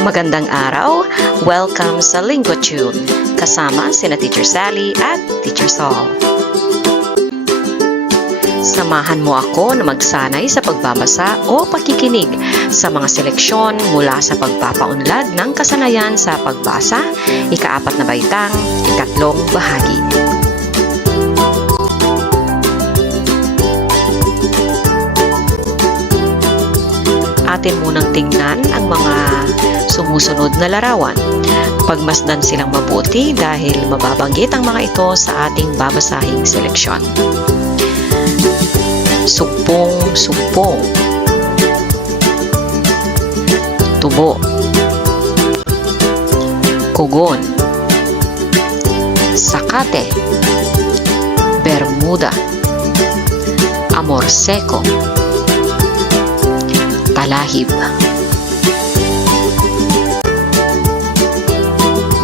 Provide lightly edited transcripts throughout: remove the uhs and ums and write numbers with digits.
Magandang araw! Welcome sa Linggo Tune, kasama sina Teacher Sally at Teacher Saul. Samahan mo ako na magsanay sa pagbabasa o pakikinig sa mga seleksyon mula sa pagpapaunlad ng kasanayan sa pagbasa, ika-4 na baitang, ika-3 bahagi. Atin munang tingnan ang mga sumusunod na larawan. Pagmasdan silang mabuti dahil mababanggit ang mga ito sa ating babasahing seleksyon. Sumpong-sumpong, tubo, kugon, sakate, bermuda, amor seco, talahib,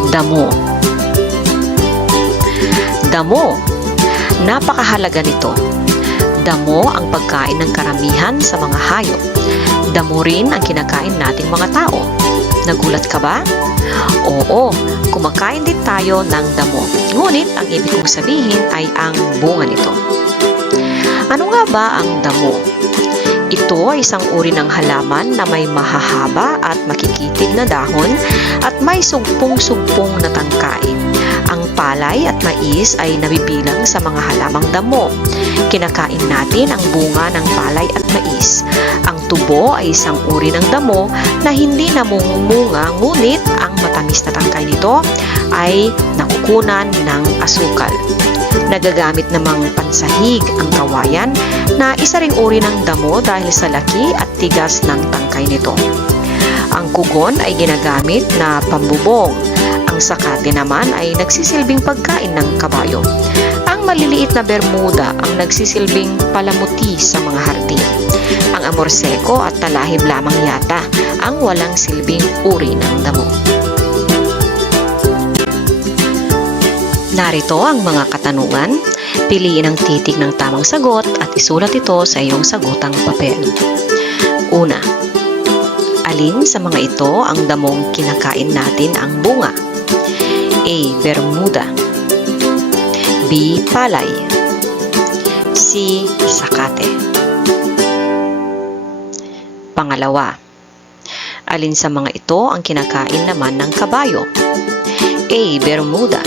damo. Damo, napakahalaga nito. Damo ang pagkain ng karamihan sa mga hayop. Damo rin ang kinakain nating mga tao. Nagulat ka ba? Oo, kumakain din tayo ng damo. Ngunit ang ibig kong sabihin ay ang bunga nito. Ano nga ba ang damo? Ito ay isang uri ng halaman na may mahahaba at makikitig na dahon at may sugpong-sugpong na tangkay. Ang palay at mais ay nabibilang sa mga halamang damo. Kinakain natin ang bunga ng palay at mais. Ang tubo ay isang uri ng damo na hindi namumunga, ngunit ang matamis na tangkay nito ay nakukunan ng asukal. Nagagamit namang pansahig ang kawayan na isa ring uri ng damo dahil sa laki at tigas ng tangkay nito. Ang kugon ay ginagamit na pambubong. Ang sakate naman ay nagsisilbing pagkain ng kabayo. Ang maliliit na bermuda ang nagsisilbing palamuti sa mga hardin. Ang amor seco at talahib lamang yata ang walang silbing uri ng damo. Narito ang mga katanungan. Piliin ang titik ng tamang sagot at isulat ito sa iyong sagutang papel. Una, alin sa mga ito ang damong kinakain natin ang bunga? A. Bermuda, B. Palay, C. Sakate. Pangalawa, alin sa mga ito ang kinakain naman ng kabayo? A. Bermuda,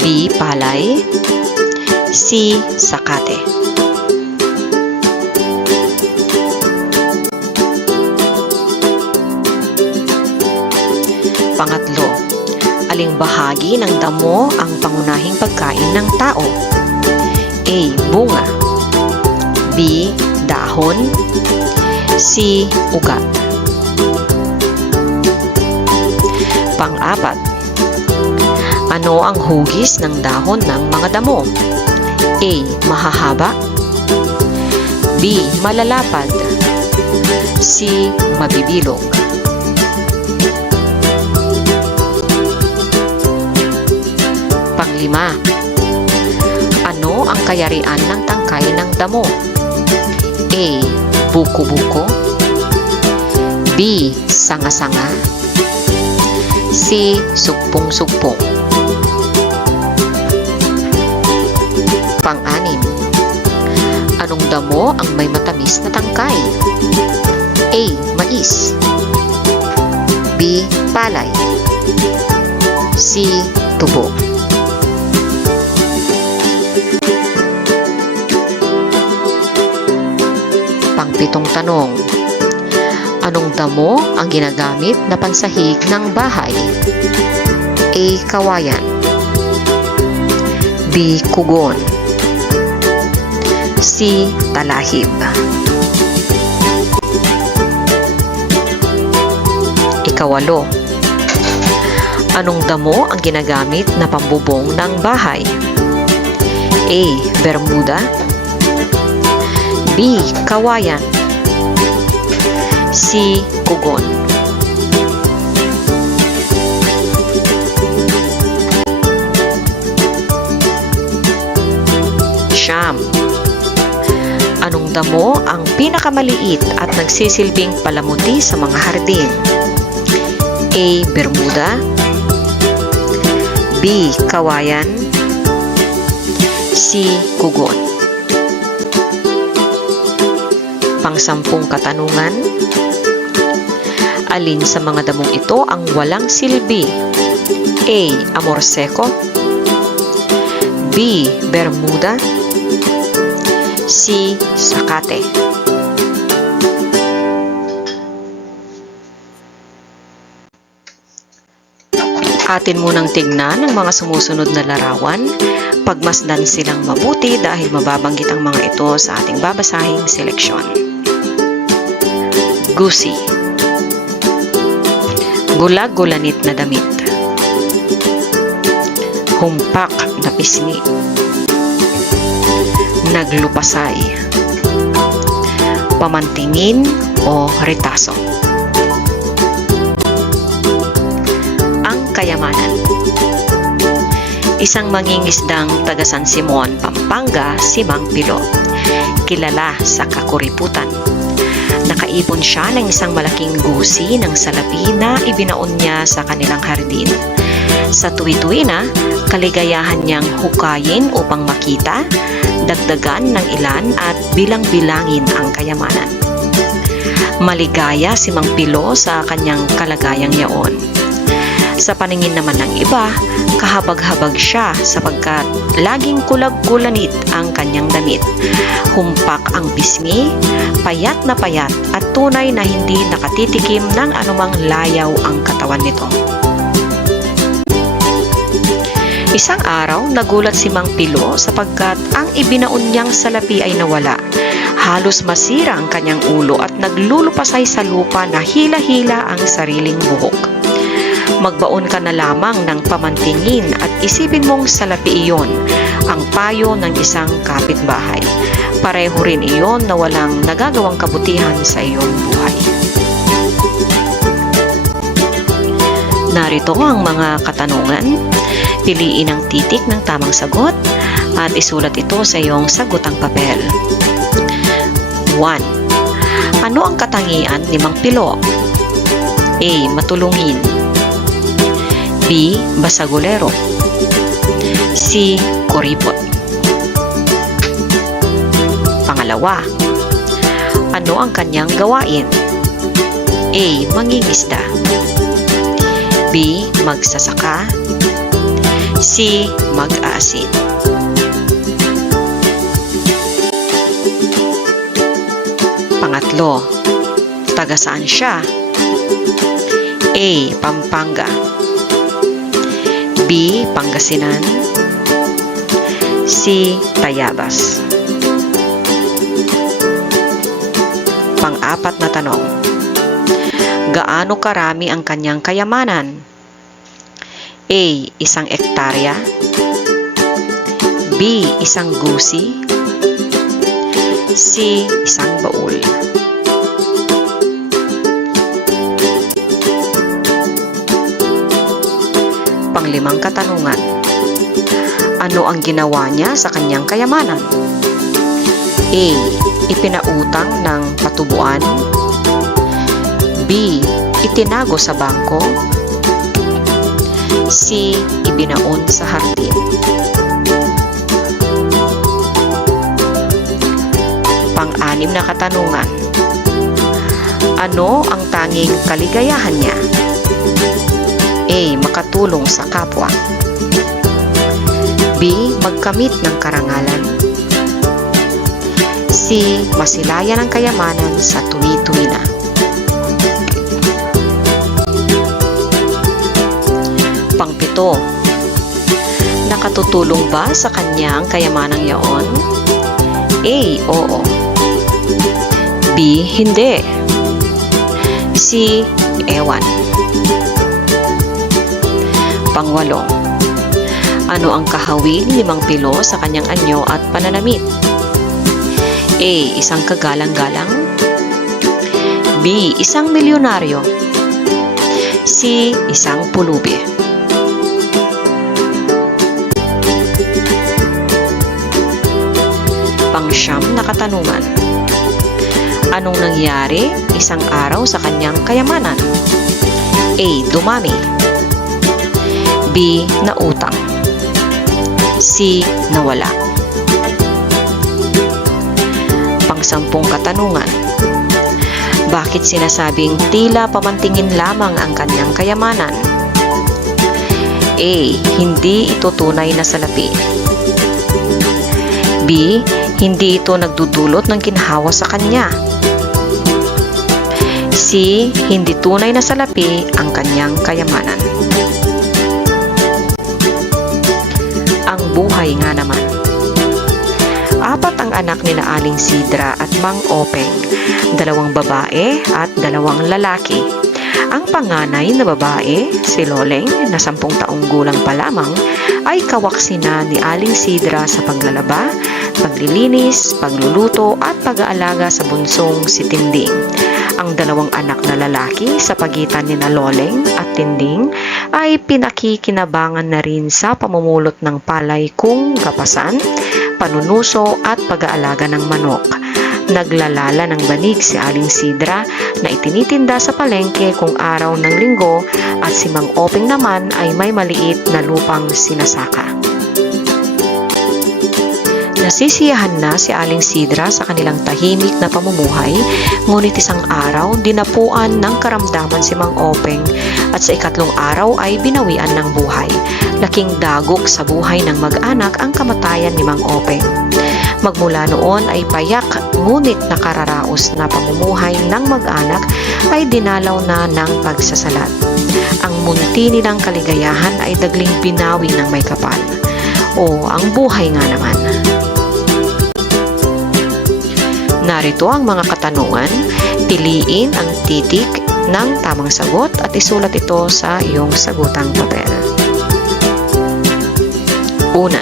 B. Palay, C. Sakate. Pangatlo, aling bahagi ng damo ang pangunahing pagkain ng tao? A. Bunga, B. Dahon, C. Ugat. Pang-apat, ano ang hugis ng dahon ng mga damo? A. Mahahaba, B. Malalapad, C. Mabibilog. Panglima, ano ang kayarian ng tangkay ng damo? A. Buko-buko, B. Sanga-sanga, C. Sugpong-sugpong. Pang-anim, anong damo ang may matamis na tangkay? A. Mais, B. Palay, C. Tubo. Pang-pitong tanong, anong damo ang ginagamit na pansahig ng bahay? A. Kawayan, B. Kugon, C. Talahib. Ikawalo, anong damo ang ginagamit na pambubong ng bahay? A. Bermuda, B. Kawayan, C. Kugon. Siyam, anong damo ang pinakamaliit at nagsisilbing palamuti sa mga hardin? A. Bermuda, B. Kawayan, C. Kugon. Pang-10 katanungan. Alin sa mga damong ito ang walang silbi? A. Amor Seco, B. Bermuda, C. Sakate. Atin munang tignan ang mga sumusunod na larawan. Pagmasdan silang mabuti dahil mababanggit ang mga ito sa ating babasahing seleksyon. Gusi. Gulag-gulanit na damit. Humpak na pisngi. Naglupasay. Pamantingin o retaso. Ang kayamanan. Isang mangingisdang taga San Simon, Pampanga, si Mang Pilo. Kilala sa kakuriputan. Nakaipon siya ng isang malaking gusi ng salapi na ibinaon niya sa kanilang hardin. Sa tuwi-tuwi na, kaligayahan niyang hukayin upang makita, dagdagan ng ilan at bilang-bilangin ang kayamanan. Maligaya si Mang Pilo sa kanyang kalagayang yaon. Sa paningin naman ng iba, kahabag-habag siya sapagkat laging kulag-kulanit ang kanyang damit. Humpak ang pisngi, payat na payat at tunay na hindi nakatitikim ng anumang layaw ang katawan nito. Isang araw, nagulat si Mang Pilo sapagkat ang ibinaon niyang salapi ay nawala. Halos masira ang kanyang ulo at naglulupasay sa lupa na hila-hila ang sariling buhok. Magbaon ka na lamang ng pamantingin at isipin mong salapi iyon, ang payo ng isang kapitbahay. Pareho rin iyon na walang nagagawang kabutihan sa iyong buhay. Narito ang mga katanungan. Piliin ang titik ng tamang sagot at isulat ito sa iyong sagutang papel. 1. Ano ang katangian ni Mang Pilo? A. Matulungin, B. Basagulero, C. Kuripot. Pangalawa, ano ang kanyang gawain? A. Mangingisda, B. Magsasaka, C. Mag-aasin. Pangatlo, taga saan siya? A. Pampanga, B. Pangasinan, C. Tayabas. Pang-apat na tanong, gaano karami ang kanyang kayamanan? A. Isang ektarya, B. Isang gusi, C. Isang baul. Panglimang katanungan, ano ang ginawa niya sa kanyang kayamanan? A. Ipinautang ng patubuan, B. Itinago sa bangko, C. Ibinaon sa hardin. Pang-anim na katanungan, ano ang tanging kaligayahan niya? A. Makatulong sa kapwa, B. Magkamit ng karangalan, C. Masilayan ang kayamanan sa tuwi-tuwi na. Pang-7, nakatutulong ba sa kanya ang kayamanang yaon? A. Oo, B. Hindi, C. Ewan. Pang-8, ano ang kahawig ni Mang Pilo sa kanyang anyo at pananamit? A. Isang kagalang-galang, B. Isang milyonaryo, C. Isang pulubi. Pang-9 na katanungan, anong nangyari isang araw sa kanyang kayamanan? A. Dumami. B. Nautang. C. Nawala. Pang-10 katanungan. Bakit sinasabing tila pamantingin lamang ang kanyang kayamanan? A. Hindi ito tunay na salapi. B. Hindi ito nagdudulot ng ginhawa sa kanya. C. Hindi tunay na salapi ang kanyang kayamanan. Ang buhay nga naman. 4 ang anak nila Aling Sidra at Mang Openg, 2 babae at 2 lalaki. Ang panganay na babae, si Loleng, na 10 taong gulang pa lamang, ay kawaksi na ni Aling Sidra sa paglalaba, paglilinis, pagluluto at pag-aalaga sa bunsong si Tinding. Ang 2 anak na lalaki sa pagitan ni na Loleng at Tinding ay pinakikinabangan na rin sa pamumulot ng palay kung gapasan, panunuso at pag-aalaga ng manok. Naglalala ng banig si Aling Sidra na itinitinda sa palengke kung araw ng linggo at si Mang Openg naman ay may maliit na lupang sinasaka. Nasisiyahan na si Aling Sidra sa kanilang tahimik na pamumuhay, ngunit isang araw dinapuan ng karamdaman si Mang Openg at sa ikatlong araw ay binawian ng buhay. Laking dagok sa buhay ng mag-anak ang kamatayan ni Mang Openg. Magmula noon ay payak ngunit nakararaos na pamumuhay ng mag-anak ay dinalaw na ng pagsasalat. Ang munti nilang kaligayahan ay dagling binawi ng may kapal. O ang buhay nga naman. Narito ang mga katanungan, piliin ang titik ng tamang sagot at isulat ito sa iyong sagutang papel. Una,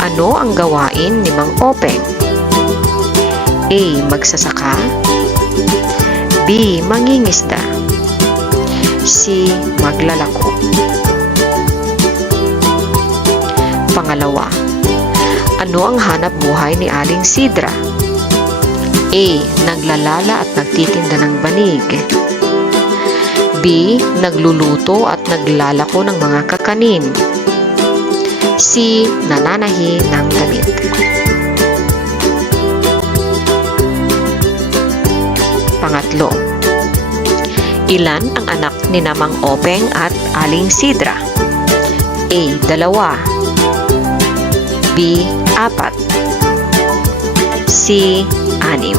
ano ang gawain ni Mang Openg? A. Magsasaka. B. Mangingisda. C. Maglalako. Pangalawa, ano ang hanap buhay ni Aling Sidra? A. Naglalala at nagtitinda ng banig. B. Nagluluto at naglalako ng mga kakanin. C. Nananahi ng damit. Pangatlo, ilan ang anak ni Mang Openg at Aling Sidra? A. 2. B. 4. C. 6.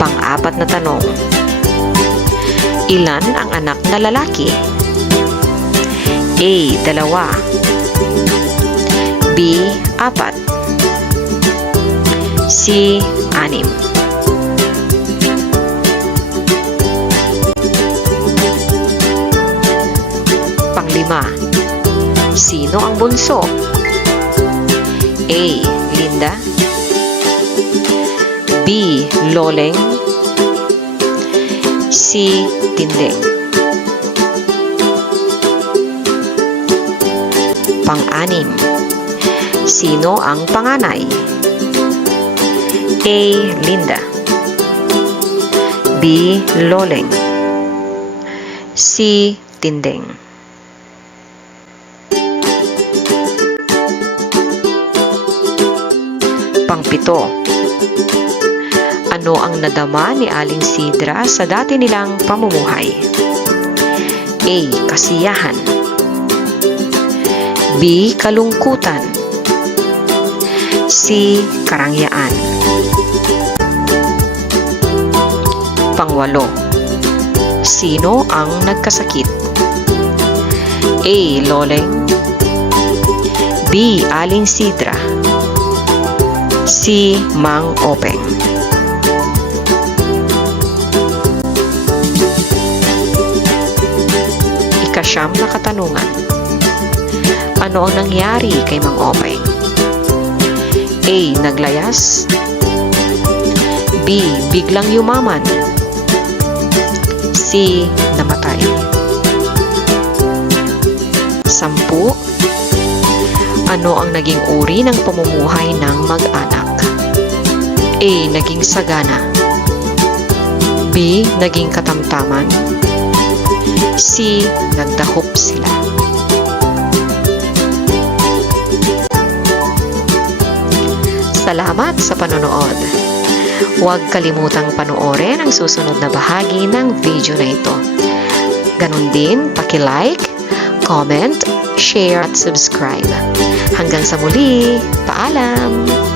Pang-4 na tanong, ilan ang anak na lalaki? A. 2. B. 4. C. 6. Pang-5, sino ang bunso? A. Linda. B. Loleng. C. Tinding. Pang-6, sino ang panganay? A. Linda. B. Loleng. C. Tinding. Pang-7, ano ang nadama ni Aling Sidra sa dati nilang pamumuhay? A. Kasiyahan. B. Kalungkutan. C. Karangyaan. Pang-8, sino ang nagkasakit? A. Loleng. B. Aling Sidra. C. Mang Openg. Ika-9 na katanungan, ano ang nangyari kay Mang Openg? A. Naglayas. B. Biglang yumaman. C. Namatay. 10, ano ang naging uri ng pamumuhay ng mag-anak? A. Naging sagana. B. Naging katamtaman. C. Nagdahop sila. Salamat sa panonood. Huwag kalimutang panoorin ang susunod na bahagi ng video na ito. Ganon din, paki-like, comment, share at subscribe. Hanggang sa muli, paalam!